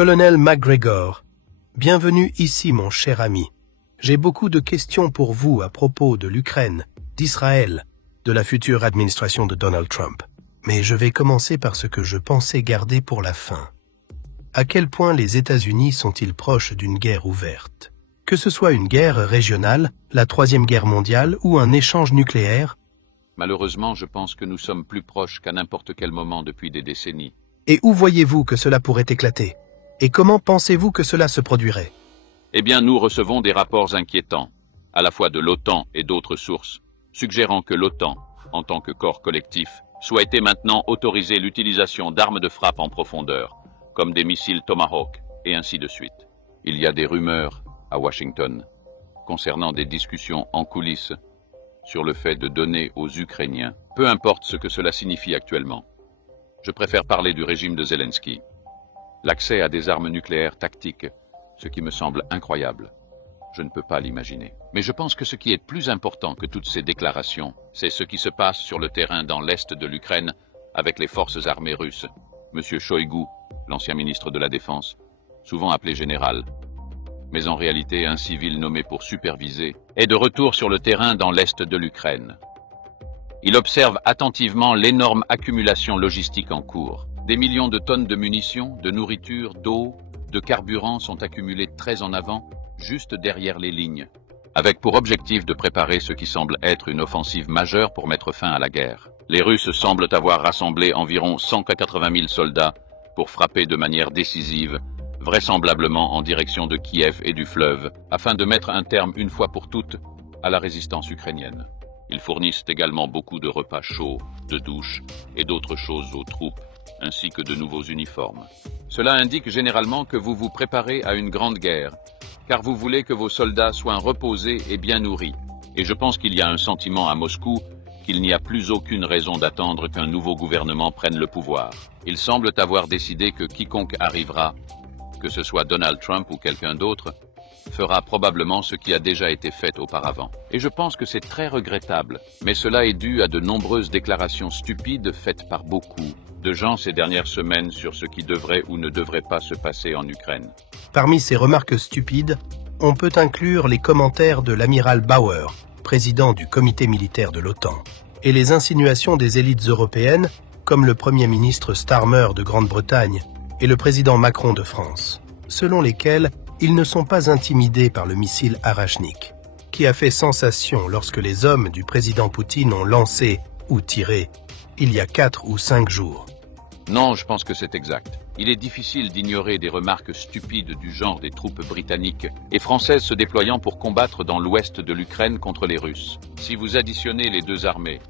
Colonel McGregor, bienvenue ici mon cher ami. J'ai beaucoup de questions pour vous à propos de l'Ukraine, d'Israël, de la future administration de Donald Trump. Mais je vais commencer par ce que je pensais garder pour la fin. À quel point les États-Unis sont-ils proches d'une guerre ouverte? Que ce soit une guerre régionale, la Troisième Guerre mondiale ou un échange nucléaire? Malheureusement, je pense que nous sommes plus proches qu'à n'importe quel moment depuis des décennies. Et où voyez-vous que cela pourrait éclater? Et comment pensez-vous que cela se produirait? Eh bien, nous recevons des rapports inquiétants, à la fois de l'OTAN et d'autres sources, suggérant que l'OTAN, en tant que corps collectif, souhaitait maintenant autoriser l'utilisation d'armes de frappe en profondeur, comme des missiles Tomahawk, et ainsi de suite. Il y a des rumeurs à Washington concernant des discussions en coulisses sur le fait de donner aux Ukrainiens, peu importe ce que cela signifie actuellement. Je préfère parler du régime de Zelensky. L'accès à des armes nucléaires tactiques, ce qui me semble incroyable. Je ne peux pas l'imaginer. Mais je pense que ce qui est plus important que toutes ces déclarations, c'est ce qui se passe sur le terrain dans l'est de l'Ukraine avec les forces armées russes. Monsieur Shoigu, l'ancien ministre de la Défense, souvent appelé général, mais en réalité un civil nommé pour superviser, est de retour sur le terrain dans l'est de l'Ukraine. Il observe attentivement l'énorme accumulation logistique en cours. Des millions de tonnes de munitions, de nourriture, d'eau, de carburant sont accumulées très en avant, juste derrière les lignes, avec pour objectif de préparer ce qui semble être une offensive majeure pour mettre fin à la guerre. Les Russes semblent avoir rassemblé environ 180 000 soldats pour frapper de manière décisive, vraisemblablement en direction de Kiev et du fleuve, afin de mettre un terme une fois pour toutes à la résistance ukrainienne. Ils fournissent également beaucoup de repas chauds, de douches et d'autres choses aux troupes, ainsi que de nouveaux uniformes. Cela indique généralement que vous vous préparez à une grande guerre, car vous voulez que vos soldats soient reposés et bien nourris. Et je pense qu'il y a un sentiment à Moscou qu'il n'y a plus aucune raison d'attendre qu'un nouveau gouvernement prenne le pouvoir. Ils semblent avoir décidé que quiconque arrivera, que ce soit Donald Trump ou quelqu'un d'autre, fera probablement ce qui a déjà été fait auparavant. Et je pense que c'est très regrettable, mais cela est dû à de nombreuses déclarations stupides faites par beaucoup de gens ces dernières semaines sur ce qui devrait ou ne devrait pas se passer en Ukraine. Parmi ces remarques stupides, on peut inclure les commentaires de l'amiral Bauer, président du comité militaire de l'OTAN, et les insinuations des élites européennes, comme le Premier ministre Starmer de Grande-Bretagne et le président Macron de France, selon lesquels ils ne sont pas intimidés par le missile Arachnik, qui a fait sensation lorsque les hommes du président Poutine ont lancé ou tiré il y a 4 ou 5 jours. Non, je pense que c'est exact. Il est difficile d'ignorer des remarques stupides du genre des troupes britanniques et françaises se déployant pour combattre dans l'ouest de l'Ukraine contre les Russes. Si vous additionnez les deux armées,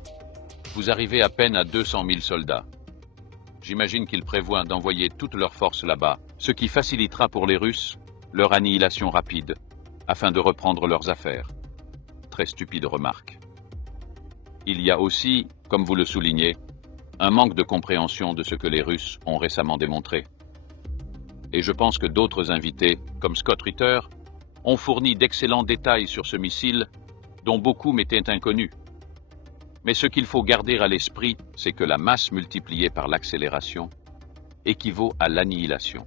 vous arrivez à peine à 200 000 soldats. J'imagine qu'ils prévoient d'envoyer toutes leurs forces là-bas, ce qui facilitera pour les Russes leur annihilation rapide, afin de reprendre leurs affaires. Très stupide remarque. Il y a aussi, comme vous le soulignez, un manque de compréhension de ce que les Russes ont récemment démontré. Et je pense que d'autres invités, comme Scott Ritter, ont fourni d'excellents détails sur ce missile dont beaucoup m'étaient inconnus. Mais ce qu'il faut garder à l'esprit, c'est que la masse multipliée par l'accélération équivaut à l'annihilation.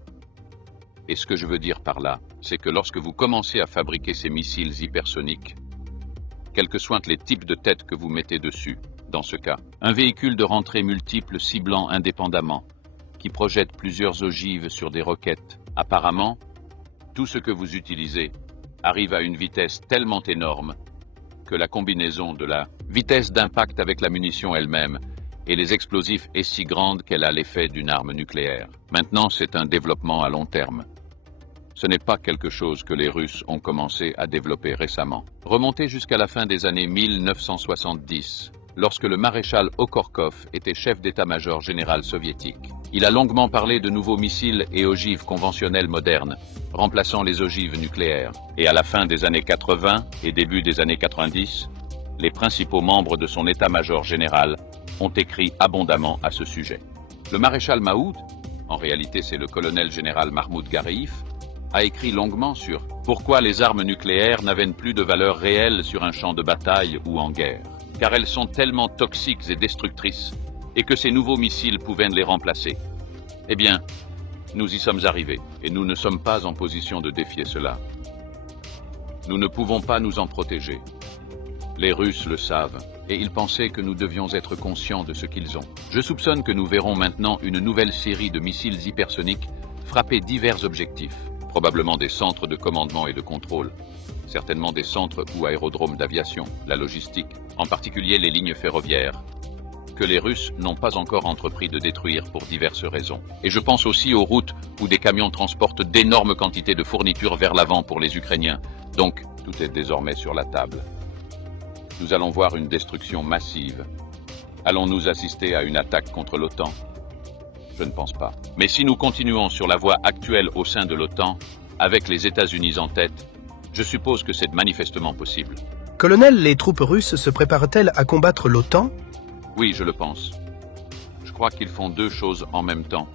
Et ce que je veux dire par là, c'est que lorsque vous commencez à fabriquer ces missiles hypersoniques, quels que soient les types de têtes que vous mettez dessus, dans ce cas, un véhicule de rentrée multiple ciblant indépendamment, qui projette plusieurs ogives sur des roquettes, apparemment, tout ce que vous utilisez arrive à une vitesse tellement énorme que la combinaison de la vitesse d'impact avec la munition elle-même et les explosifs est si grande qu'elle a l'effet d'une arme nucléaire. Maintenant, c'est un développement à long terme. Ce n'est pas quelque chose que les Russes ont commencé à développer récemment. Remontez jusqu'à la fin des années 1970, lorsque le maréchal Okhorkov était chef d'état-major général soviétique. Il a longuement parlé de nouveaux missiles et ogives conventionnelles modernes, remplaçant les ogives nucléaires. Et à la fin des années 80 et début des années 90, les principaux membres de son état-major général ont écrit abondamment à ce sujet. Le maréchal Maoud, en réalité c'est le colonel général Mahmoud Gareïf, a écrit longuement sur pourquoi les armes nucléaires n'avaient plus de valeur réelle sur un champ de bataille ou en guerre, car elles sont tellement toxiques et destructrices, et que ces nouveaux missiles pouvaient les remplacer. Eh bien, Nous y sommes arrivés, et nous ne sommes pas en position de défier cela. Nous ne pouvons pas nous en protéger. Les Russes le savent, et ils pensaient que nous devions être conscients de ce qu'ils ont. Je soupçonne que nous verrons maintenant une nouvelle série de missiles hypersoniques frapper divers objectifs, probablement des centres de commandement et de contrôle, certainement des centres ou aérodromes d'aviation, la logistique, en particulier les lignes ferroviaires, que les Russes n'ont pas encore entrepris de détruire pour diverses raisons. Et je pense aussi aux routes où des camions transportent d'énormes quantités de fournitures vers l'avant pour les Ukrainiens. Donc, tout est désormais sur la table. Nous allons voir une destruction massive. Allons-nous assister à une attaque contre l'OTAN? Je ne pense pas. Mais si nous continuons sur la voie actuelle au sein de l'OTAN, avec les États-Unis en tête, je suppose que c'est manifestement possible. Colonel, les troupes russes se préparent-elles à combattre l'OTAN? Oui, je le pense. Je crois qu'ils font deux choses en même temps.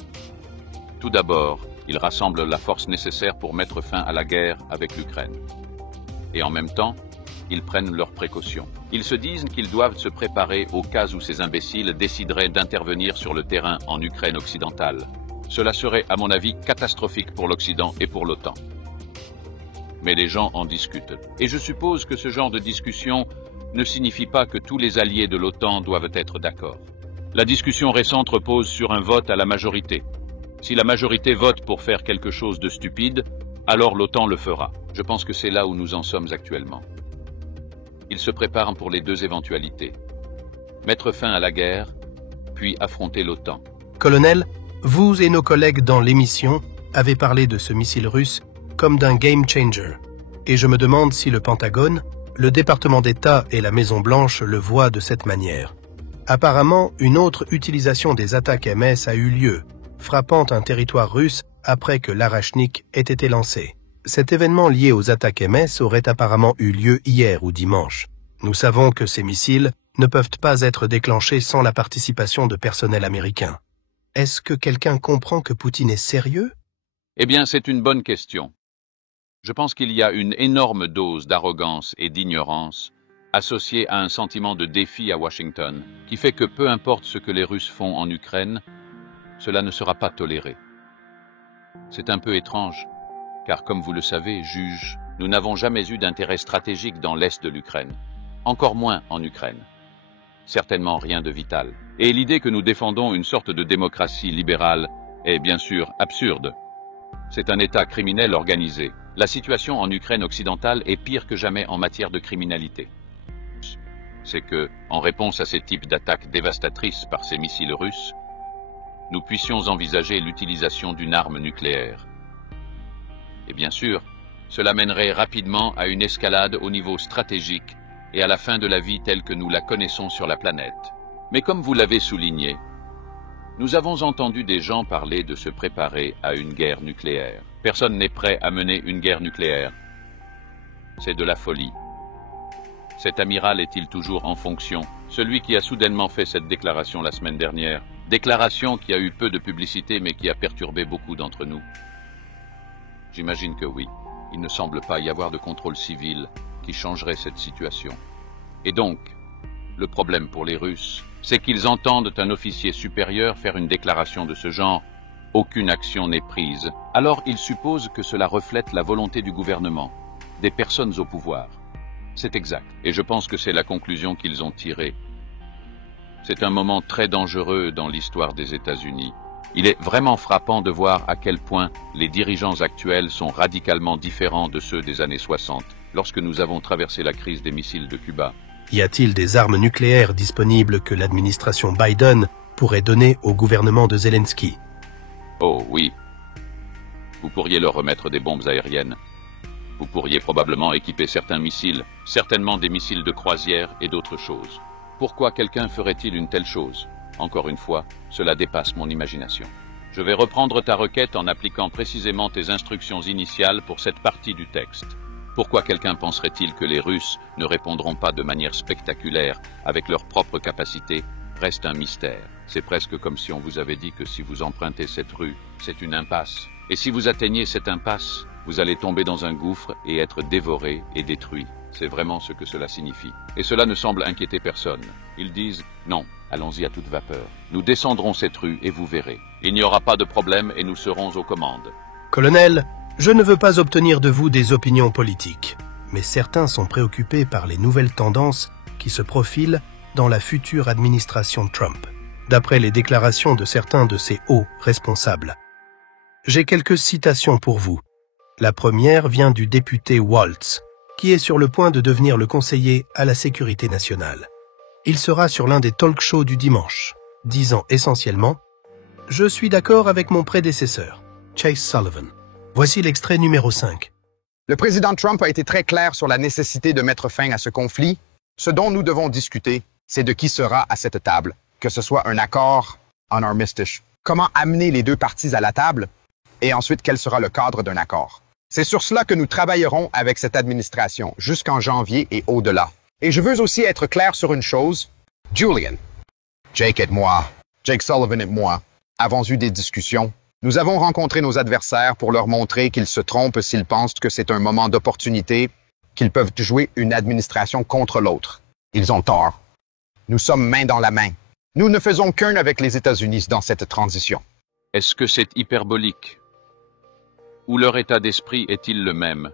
Tout d'abord, ils rassemblent la force nécessaire pour mettre fin à la guerre avec l'Ukraine. Et en même temps, ils prennent leurs précautions. Ils se disent qu'ils doivent se préparer au cas où ces imbéciles décideraient d'intervenir sur le terrain en Ukraine occidentale. Cela serait, à mon avis, catastrophique pour l'Occident et pour l'OTAN. Mais les gens en discutent. Et je suppose que ce genre de discussion ne signifie pas que tous les alliés de l'OTAN doivent être d'accord. La discussion récente repose sur un vote à la majorité. Si la majorité vote pour faire quelque chose de stupide, alors l'OTAN le fera. Je pense que c'est là où nous en sommes actuellement. Ils se préparent pour les deux éventualités. Mettre fin à la guerre, puis affronter l'OTAN. Colonel, vous et nos collègues dans l'émission avez parlé de ce missile russe comme d'un game changer. Et je me demande si le Pentagone, le département d'État et la Maison-Blanche le voient de cette manière. Apparemment, une autre utilisation des attaques MS a eu lieu, frappant un territoire russe après que l'Arachnik ait été lancé. Cet événement lié aux attaques MS aurait apparemment eu lieu hier ou dimanche. Nous savons que ces missiles ne peuvent pas être déclenchés sans la participation de personnel américain. Est-ce que quelqu'un comprend que Poutine est sérieux? Eh bien, c'est une bonne question. Je pense qu'il y a une énorme dose d'arrogance et d'ignorance associée à un sentiment de défi à Washington, qui fait que peu importe ce que les Russes font en Ukraine, cela ne sera pas toléré. C'est un peu étrange, car comme vous le savez, juge, nous n'avons jamais eu d'intérêt stratégique dans l'est de l'Ukraine, encore moins en Ukraine. Certainement rien de vital. Et l'idée que nous défendons une sorte de démocratie libérale est bien sûr absurde. C'est un État criminel organisé. La situation en Ukraine occidentale est pire que jamais en matière de criminalité. C'est que, en réponse à ces types d'attaques dévastatrices par ces missiles russes, nous puissions envisager l'utilisation d'une arme nucléaire. Et bien sûr, cela mènerait rapidement à une escalade au niveau stratégique et à la fin de la vie telle que nous la connaissons sur la planète. Mais comme vous l'avez souligné, nous avons entendu des gens parler de se préparer à une guerre nucléaire. Personne n'est prêt à mener une guerre nucléaire. C'est de la folie. Cet amiral est-il toujours en fonction? Celui qui a soudainement fait cette déclaration la semaine dernière. Déclaration qui a eu peu de publicité mais qui a perturbé beaucoup d'entre nous. J'imagine que oui. Il ne semble pas y avoir de contrôle civil qui changerait cette situation. Et donc, le problème pour les Russes, c'est qu'ils entendent un officier supérieur faire une déclaration de ce genre. Aucune action n'est prise. Alors ils supposent que cela reflète la volonté du gouvernement, des personnes au pouvoir. C'est exact. Et je pense que c'est la conclusion qu'ils ont tirée. C'est un moment très dangereux dans l'histoire des États-Unis. Il est vraiment frappant de voir à quel point les dirigeants actuels sont radicalement différents de ceux des années 60, lorsque nous avons traversé la crise des missiles de Cuba. Y a-t-il des armes nucléaires disponibles que l'administration Biden pourrait donner au gouvernement de Zelensky? Oh oui. Vous pourriez leur remettre des bombes aériennes. Vous pourriez probablement équiper certains missiles, certainement des missiles de croisière et d'autres choses. Pourquoi quelqu'un ferait-il une telle chose? Encore une fois, cela dépasse mon imagination. Je vais reprendre ta requête en appliquant précisément tes instructions initiales pour cette partie du texte. Pourquoi quelqu'un penserait-il que les Russes ne répondront pas de manière spectaculaire avec leurs propres capacités reste un mystère. C'est presque comme si on vous avait dit que si vous empruntez cette rue, c'est une impasse. Et si vous atteignez cette impasse, vous allez tomber dans un gouffre et être dévoré et détruit. C'est vraiment ce que cela signifie. Et cela ne semble inquiéter personne. Ils disent « Non, allons-y à toute vapeur. Nous descendrons cette rue et vous verrez. Il n'y aura pas de problème et nous serons aux commandes. Colonel, je ne veux pas obtenir de vous des opinions politiques, mais certains sont préoccupés par les nouvelles tendances qui se profilent dans la future administration Trump, d'après les déclarations de certains de ses hauts responsables. J'ai quelques citations pour vous. La première vient du député Waltz, qui est sur le point de devenir le conseiller à la sécurité nationale. Il sera sur l'un des talk-shows du dimanche, disant essentiellement « Je suis d'accord avec mon prédécesseur, Chase Sullivan. » Voici l'extrait numéro 5. Le président Trump a été très clair sur la nécessité de mettre fin à ce conflit. Ce dont nous devons discuter, c'est de qui sera à cette table, que ce soit un accord en armistice. Comment amener les deux parties à la table et ensuite quel sera le cadre d'un accord. C'est sur cela que nous travaillerons avec cette administration jusqu'en janvier et au-delà. Et je veux aussi être clair sur une chose. Julian, Jake Sullivan et moi avons eu des discussions. Nous avons rencontré nos adversaires pour leur montrer qu'ils se trompent s'ils pensent que c'est un moment d'opportunité, qu'ils peuvent jouer une administration contre l'autre. Ils ont tort. Nous sommes main dans la main. Nous ne faisons qu'un avec les États-Unis dans cette transition. Est-ce que c'est hyperbolique? Ou leur état d'esprit est-il le même?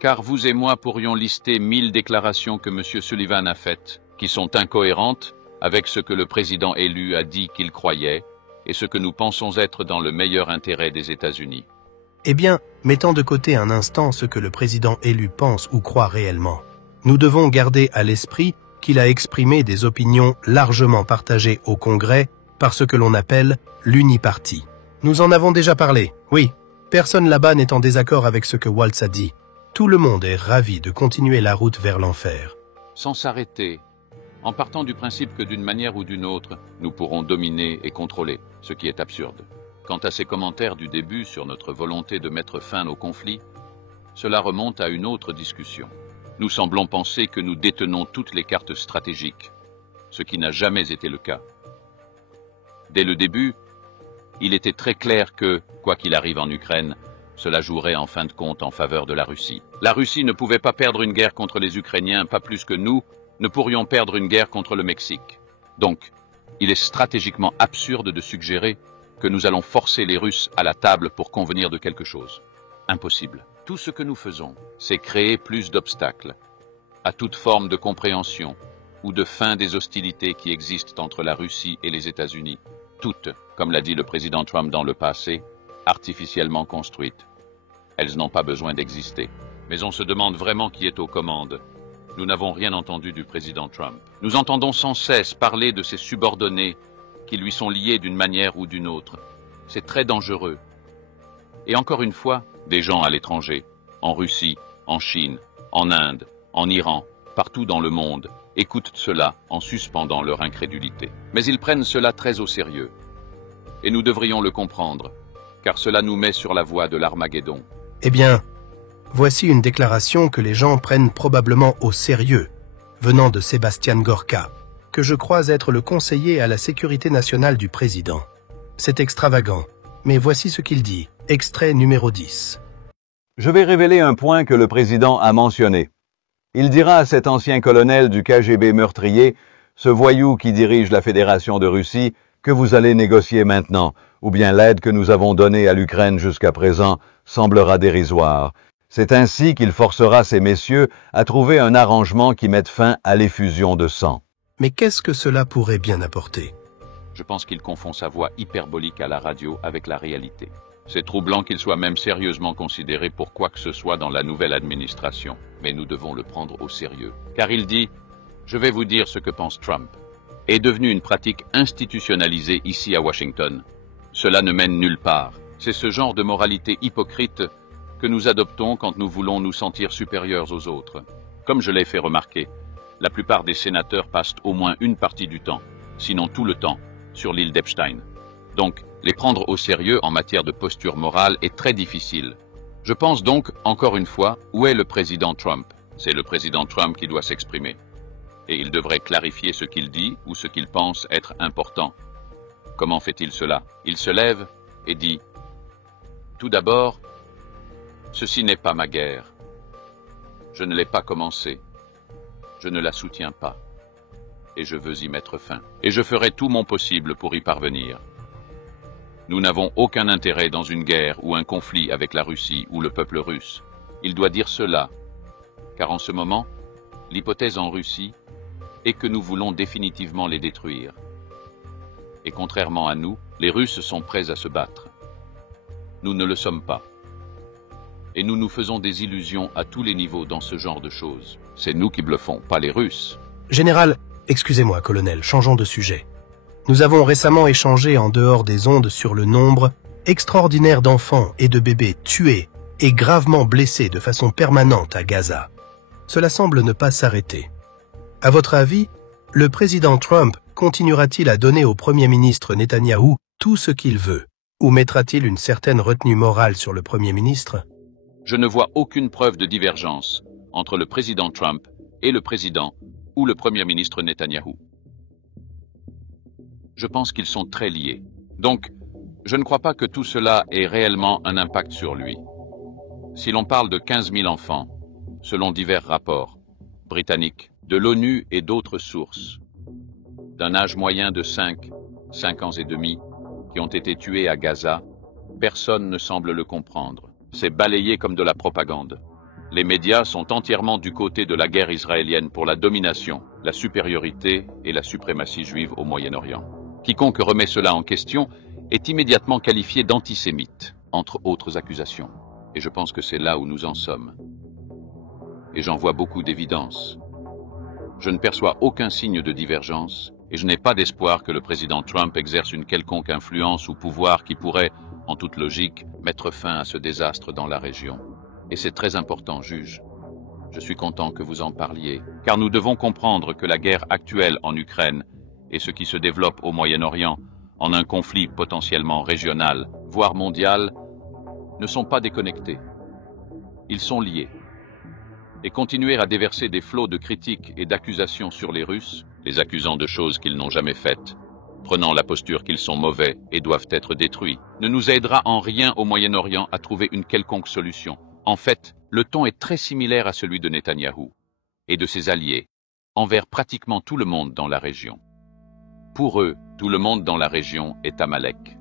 Car vous et moi pourrions lister 1000 déclarations que M. Sullivan a faites, qui sont incohérentes avec ce que le président élu a dit qu'il croyait et ce que nous pensons être dans le meilleur intérêt des États-Unis. Eh bien, mettant de côté un instant ce que le président élu pense ou croit réellement, nous devons garder à l'esprit qu'il a exprimé des opinions largement partagées au Congrès par ce que l'on appelle l'uniparti. Nous en avons déjà parlé, oui. Personne là-bas n'est en désaccord avec ce que Waltz a dit. Tout le monde est ravi de continuer la route vers l'enfer. Sans s'arrêter, en partant du principe que d'une manière ou d'une autre, nous pourrons dominer et contrôler, ce qui est absurde. Quant à ses commentaires du début sur notre volonté de mettre fin au conflit, cela remonte à une autre discussion. Nous semblons penser que nous détenons toutes les cartes stratégiques, ce qui n'a jamais été le cas. Dès le début, il était très clair que, quoi qu'il arrive en Ukraine, cela jouerait en fin de compte en faveur de la Russie. La Russie ne pouvait pas perdre une guerre contre les Ukrainiens, pas plus que nous ne pourrions perdre une guerre contre le Mexique. Donc, il est stratégiquement absurde de suggérer que nous allons forcer les Russes à la table pour convenir de quelque chose. Impossible. Tout ce que nous faisons, c'est créer plus d'obstacles à toute forme de compréhension ou de fin des hostilités qui existent entre la Russie et les États-Unis. Toutes, comme l'a dit le président Trump dans le passé, artificiellement construites. Elles n'ont pas besoin d'exister. Mais on se demande vraiment qui est aux commandes. Nous n'avons rien entendu du président Trump. Nous entendons sans cesse parler de ses subordonnés qui lui sont liés d'une manière ou d'une autre. C'est très dangereux. Et encore une fois, des gens à l'étranger, en Russie, en Chine, en Inde, en Iran, partout dans le monde, écoutent cela en suspendant leur incrédulité. Mais ils prennent cela très au sérieux. Et nous devrions le comprendre, car cela nous met sur la voie de l'Armageddon. Eh bien, voici une déclaration que les gens prennent probablement au sérieux, venant de Sébastien Gorka, que je crois être le conseiller à la sécurité nationale du président. C'est extravagant, mais voici ce qu'il dit. Extrait numéro 10. Je vais révéler un point que le président a mentionné. Il dira à cet ancien colonel du KGB meurtrier, ce voyou qui dirige la Fédération de Russie, que vous allez négocier maintenant, ou bien l'aide que nous avons donnée à l'Ukraine jusqu'à présent semblera dérisoire. C'est ainsi qu'il forcera ces messieurs à trouver un arrangement qui mette fin à l'effusion de sang. Mais qu'est-ce que cela pourrait bien apporter? Je pense qu'il confond sa voix hyperbolique à la radio avec la réalité. C'est troublant qu'il soit même sérieusement considéré pour quoi que ce soit dans la nouvelle administration, mais nous devons le prendre au sérieux. Car il dit « Je vais vous dire ce que pense Trump » est devenu une pratique institutionnalisée ici à Washington. Cela ne mène nulle part. C'est ce genre de moralité hypocrite que nous adoptons quand nous voulons nous sentir supérieurs aux autres. Comme je l'ai fait remarquer, la plupart des sénateurs passent au moins une partie du temps, sinon tout le temps, sur l'île d'Epstein. Donc, les prendre au sérieux en matière de posture morale est très difficile. Je pense donc, encore une fois, où est le président Trump? C'est le président Trump qui doit s'exprimer. Et il devrait clarifier ce qu'il dit ou ce qu'il pense être important. Comment fait-il cela? Il se lève et dit « Tout d'abord, ceci n'est pas ma guerre. Je ne l'ai pas commencée. Je ne la soutiens pas. Et je veux y mettre fin. Et je ferai tout mon possible pour y parvenir. Nous n'avons aucun intérêt dans une guerre ou un conflit avec la Russie ou le peuple russe. Il doit dire cela, car en ce moment, l'hypothèse en Russie est que nous voulons définitivement les détruire. Et contrairement à nous, les Russes sont prêts à se battre. Nous ne le sommes pas. Et nous nous faisons des illusions à tous les niveaux dans ce genre de choses. C'est nous qui bluffons, pas les Russes. Général, excusez-moi, colonel, changeons de sujet. Nous avons récemment échangé en dehors des ondes sur le nombre extraordinaire d'enfants et de bébés tués et gravement blessés de façon permanente à Gaza. Cela semble ne pas s'arrêter. À votre avis, le président Trump continuera-t-il à donner au Premier ministre Netanyahou tout ce qu'il veut, ou mettra-t-il une certaine retenue morale sur le Premier ministre? Je ne vois aucune preuve de divergence entre le président Trump et le président ou le Premier ministre Netanyahou. Je pense qu'ils sont très liés. Donc, je ne crois pas que tout cela ait réellement un impact sur lui. Si l'on parle de 15 000 enfants, selon divers rapports britanniques, de l'ONU et d'autres sources, d'un âge moyen de 5 ans et demi, qui ont été tués à Gaza, personne ne semble le comprendre. C'est balayé comme de la propagande. Les médias sont entièrement du côté de la guerre israélienne pour la domination, la supériorité et la suprématie juive au Moyen-Orient. Quiconque remet cela en question est immédiatement qualifié d'antisémite, entre autres accusations. Et je pense que c'est là où nous en sommes. Et j'en vois beaucoup d'évidence. Je ne perçois aucun signe de divergence, et je n'ai pas d'espoir que le président Trump exerce une quelconque influence ou pouvoir qui pourrait, en toute logique, mettre fin à ce désastre dans la région. Et c'est très important, juge. Je suis content que vous en parliez, car nous devons comprendre que la guerre actuelle en Ukraine et ce qui se développe au Moyen-Orient, en un conflit potentiellement régional, voire mondial, ne sont pas déconnectés. Ils sont liés. Et continuer à déverser des flots de critiques et d'accusations sur les Russes, les accusant de choses qu'ils n'ont jamais faites, prenant la posture qu'ils sont mauvais et doivent être détruits, ne nous aidera en rien au Moyen-Orient à trouver une quelconque solution. En fait, le ton est très similaire à celui de Netanyahou et de ses alliés, envers pratiquement tout le monde dans la région. Pour eux, tout le monde dans la région est Amalek.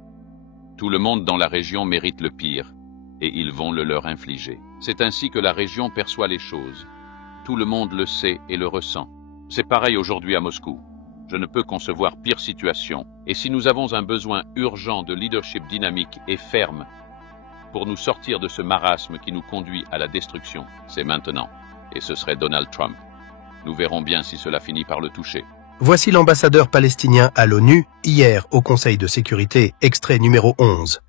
Tout le monde dans la région mérite le pire, et ils vont le leur infliger. C'est ainsi que la région perçoit les choses. Tout le monde le sait et le ressent. C'est pareil aujourd'hui à Moscou. Je ne peux concevoir pire situation, et si nous avons un besoin urgent de leadership dynamique et ferme pour nous sortir de ce marasme qui nous conduit à la destruction, c'est maintenant, et ce serait Donald Trump. Nous verrons bien si cela finit par le toucher. Voici l'ambassadeur palestinien à l'ONU, hier au Conseil de sécurité, extrait numéro 11.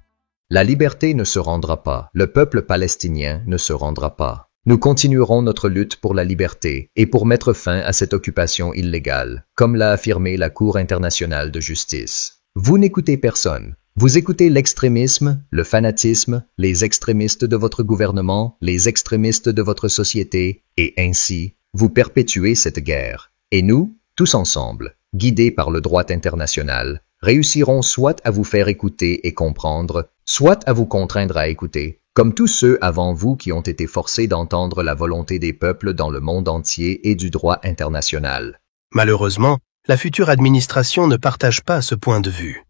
La liberté ne se rendra pas, le peuple palestinien ne se rendra pas. Nous continuerons notre lutte pour la liberté et pour mettre fin à cette occupation illégale, comme l'a affirmé la Cour internationale de justice. Vous n'écoutez personne. Vous écoutez l'extrémisme, le fanatisme, les extrémistes de votre gouvernement, les extrémistes de votre société, et ainsi, vous perpétuez cette guerre. Et nous, tous ensemble, guidés par le droit international, réussiront soit à vous faire écouter et comprendre, soit à vous contraindre à écouter, comme tous ceux avant vous qui ont été forcés d'entendre la volonté des peuples dans le monde entier et du droit international. Malheureusement, la future administration ne partage pas ce point de vue.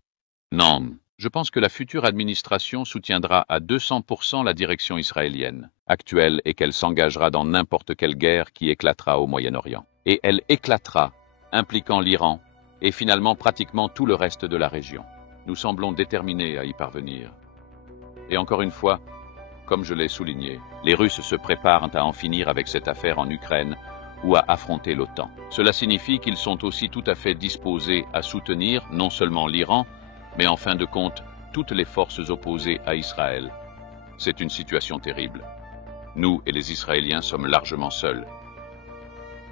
Non, je pense que la future administration soutiendra à 200% la direction israélienne actuelle et qu'elle s'engagera dans n'importe quelle guerre qui éclatera au Moyen-Orient. Et elle éclatera, impliquant l'Iran et finalement pratiquement tout le reste de la région. Nous semblons déterminés à y parvenir. Et encore une fois, comme je l'ai souligné, les Russes se préparent à en finir avec cette affaire en Ukraine ou à affronter l'OTAN. Cela signifie qu'ils sont aussi tout à fait disposés à soutenir non seulement l'Iran, mais en fin de compte, toutes les forces opposées à Israël. C'est une situation terrible. Nous et les Israéliens sommes largement seuls.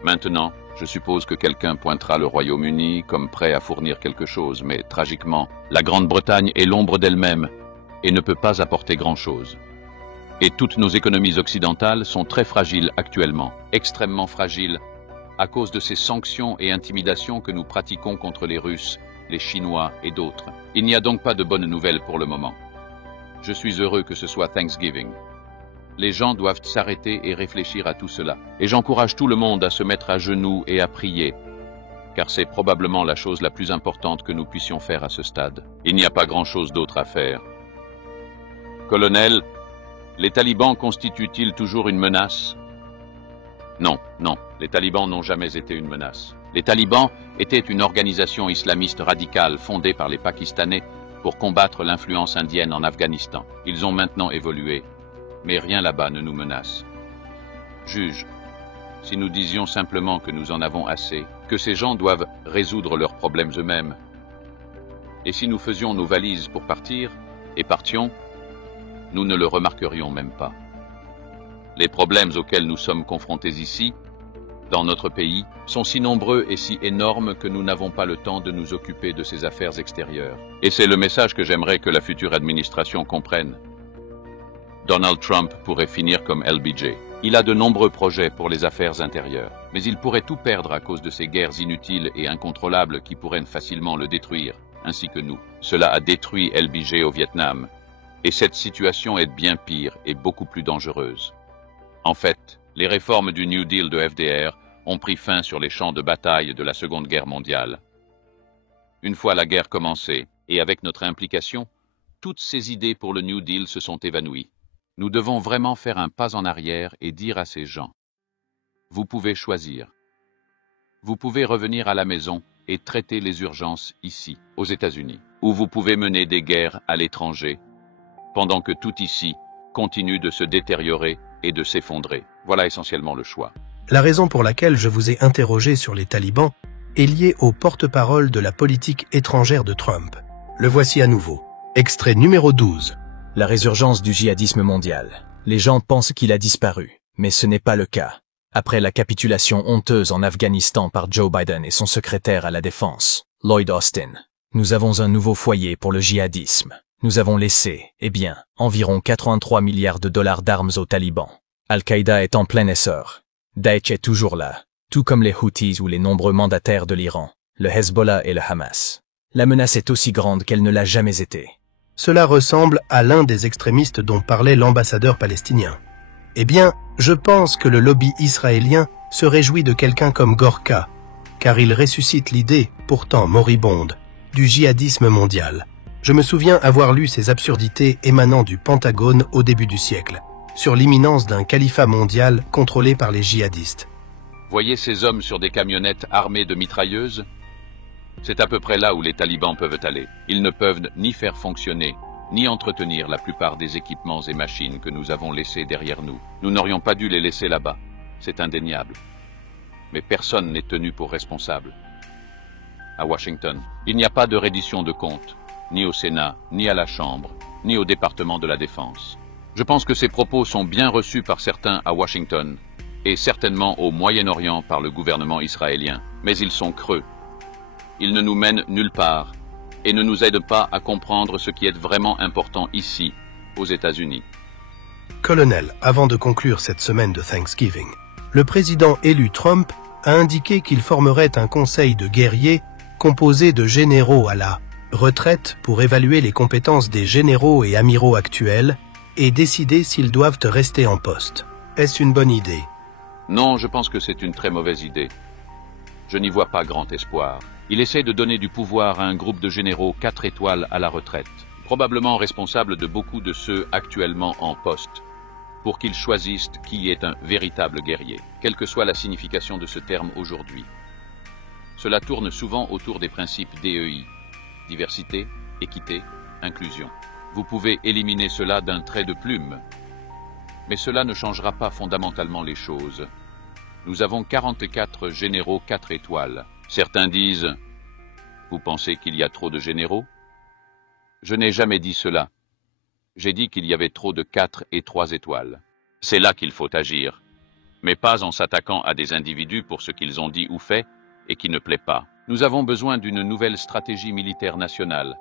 Maintenant, je suppose que quelqu'un pointera le Royaume-Uni comme prêt à fournir quelque chose, mais tragiquement, la Grande-Bretagne est l'ombre d'elle-même et ne peut pas apporter grand-chose. Et toutes nos économies occidentales sont très fragiles actuellement, extrêmement fragiles, à cause de ces sanctions et intimidations que nous pratiquons contre les Russes, les Chinois et d'autres. Il n'y a donc pas de bonnes nouvelles pour le moment. Je suis heureux que ce soit Thanksgiving. Les gens doivent s'arrêter et réfléchir à tout cela. Et j'encourage tout le monde à se mettre à genoux et à prier. car c'est probablement la chose la plus importante que nous puissions faire à ce stade. Il n'y a pas grand-chose d'autre à faire. Colonel, les talibans constituent-ils toujours une menace? Non, non, les talibans n'ont jamais été une menace. Les talibans étaient une organisation islamiste radicale fondée par les Pakistanais pour combattre l'influence indienne en Afghanistan. Ils ont maintenant évolué, mais rien là-bas ne nous menace. Juge, si nous disions simplement que nous en avons assez, que ces gens doivent résoudre leurs problèmes eux-mêmes, et si nous faisions nos valises pour partir, et partions, nous ne le remarquerions même pas. Les problèmes auxquels nous sommes confrontés ici, dans notre pays, sont si nombreux et si énormes que nous n'avons pas le temps de nous occuper de ces affaires extérieures. Et c'est le message que j'aimerais que la future administration comprenne. Donald Trump pourrait finir comme LBJ. Il a de nombreux projets pour les affaires intérieures, mais il pourrait tout perdre à cause de ces guerres inutiles et incontrôlables qui pourraient facilement le détruire, ainsi que nous. Cela a détruit LBJ au Vietnam, et cette situation est bien pire et beaucoup plus dangereuse. En fait, les réformes du New Deal de FDR ont pris fin sur les champs de bataille de la Seconde Guerre mondiale. Une fois la guerre commencée, et avec notre implication, toutes ces idées pour le New Deal se sont évanouies. Nous devons vraiment faire un pas en arrière et dire à ces gens, vous pouvez choisir. Vous pouvez revenir à la maison et traiter les urgences ici, aux États-Unis, ou vous pouvez mener des guerres à l'étranger, pendant que tout ici continue de se détériorer et de s'effondrer. Voilà essentiellement le choix. La raison pour laquelle je vous ai interrogé sur les talibans est liée au porte-parole de la politique étrangère de Trump. Le voici à nouveau. Extrait numéro 12. La résurgence du djihadisme mondial. Les gens pensent qu'il a disparu, mais ce n'est pas le cas. Après la capitulation honteuse en Afghanistan par Joe Biden et son secrétaire à la Défense, Lloyd Austin, nous avons un nouveau foyer pour le djihadisme. Nous avons laissé, environ 83 milliards de dollars d'armes aux talibans. Al-Qaïda est en plein essor. Daesh est toujours là, tout comme les Houthis ou les nombreux mandataires de l'Iran, le Hezbollah et le Hamas. La menace est aussi grande qu'elle ne l'a jamais été. Cela ressemble à l'un des extrémistes dont parlait l'ambassadeur palestinien. Eh bien, je pense que le lobby israélien se réjouit de quelqu'un comme Gorka, car il ressuscite l'idée, pourtant moribonde, du djihadisme mondial. Je me souviens avoir lu ces absurdités émanant du Pentagone au début du siècle, sur l'imminence d'un califat mondial contrôlé par les djihadistes. Voyez ces hommes sur des camionnettes armées de mitrailleuses? C'est à peu près là où les talibans peuvent aller. Ils ne peuvent ni faire fonctionner, ni entretenir la plupart des équipements et machines que nous avons laissés derrière nous. Nous n'aurions pas dû les laisser là-bas. C'est indéniable. Mais personne n'est tenu pour responsable. À Washington, il n'y a pas de reddition de comptes, ni au Sénat, ni à la Chambre, ni au département de la Défense. Je pense que ces propos sont bien reçus par certains à Washington, et certainement au Moyen-Orient par le gouvernement israélien, mais ils sont creux. Ils ne nous mènent nulle part, et ne nous aident pas à comprendre ce qui est vraiment important ici, aux États-Unis. Colonel, avant de conclure cette semaine de Thanksgiving, le président élu Trump a indiqué qu'il formerait un conseil de guerriers composé de généraux à la retraite pour évaluer les compétences des généraux et amiraux actuels et décider s'ils doivent rester en poste. Est-ce une bonne idée? Non, je pense que c'est une très mauvaise idée. Je n'y vois pas grand espoir. Il essaie de donner du pouvoir à un groupe de généraux 4 étoiles à la retraite, probablement responsable de beaucoup de ceux actuellement en poste, pour qu'ils choisissent qui est un véritable guerrier, quelle que soit la signification de ce terme aujourd'hui. Cela tourne souvent autour des principes DEI, diversité, équité, inclusion. Vous pouvez éliminer cela d'un trait de plume, mais cela ne changera pas fondamentalement les choses. Nous avons 44 généraux 4 étoiles. Certains disent « Vous pensez qu'il y a trop de généraux ?» Je n'ai jamais dit cela. J'ai dit qu'il y avait trop de 4 et 3 étoiles. C'est là qu'il faut agir, mais pas en s'attaquant à des individus pour ce qu'ils ont dit ou fait et qui ne plaît pas. Nous avons besoin d'une nouvelle stratégie militaire nationale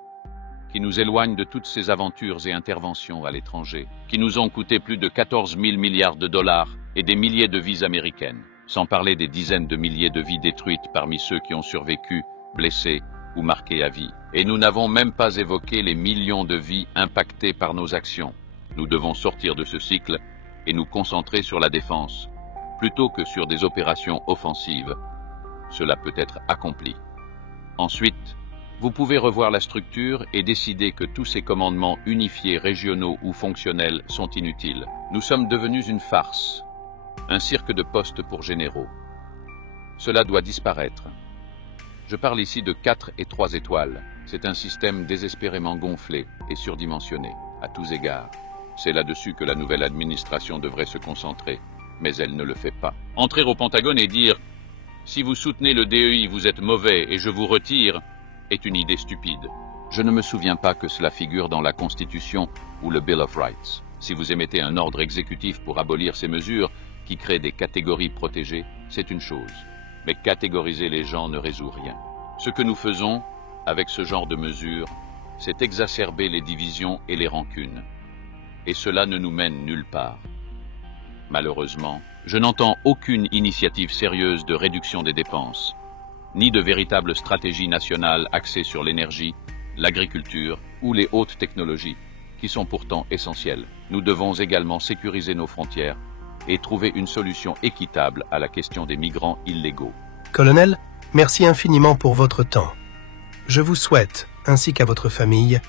qui nous éloigne de toutes ces aventures et interventions à l'étranger, qui nous ont coûté plus de 14 000 milliards de dollars et des milliers de vies américaines, sans parler des dizaines de milliers de vies détruites parmi ceux qui ont survécu, blessés ou marqués à vie. Et nous n'avons même pas évoqué les millions de vies impactées par nos actions. Nous devons sortir de ce cycle et nous concentrer sur la défense, plutôt que sur des opérations offensives, cela peut être accompli. Ensuite, vous pouvez revoir la structure et décider que tous ces commandements unifiés, régionaux ou fonctionnels sont inutiles. Nous sommes devenus une farce, un cirque de postes pour généraux. Cela doit disparaître. Je parle ici de 4 et 3 étoiles. C'est un système désespérément gonflé et surdimensionné, à tous égards. C'est là-dessus que la nouvelle administration devrait se concentrer, mais elle ne le fait pas. Entrer au Pentagone et dire « Si vous soutenez le DEI, vous êtes mauvais et je vous retire », est une idée stupide. Je ne me souviens pas que cela figure dans la Constitution ou le Bill of Rights. Si vous émettez un ordre exécutif pour abolir ces mesures qui créent des catégories protégées, c'est une chose. Mais catégoriser les gens ne résout rien. Ce que nous faisons, avec ce genre de mesures, c'est exacerber les divisions et les rancunes. Et cela ne nous mène nulle part. Malheureusement, je n'entends aucune initiative sérieuse de réduction des dépenses, ni de véritable stratégie nationale axée sur l'énergie, l'agriculture ou les hautes technologies, qui sont pourtant essentielles. Nous devons également sécuriser nos frontières et trouver une solution équitable à la question des migrants illégaux. Colonel, merci infiniment pour votre temps. Je vous souhaite, ainsi qu'à votre famille,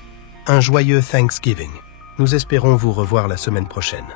un joyeux Thanksgiving. Nous espérons vous revoir la semaine prochaine.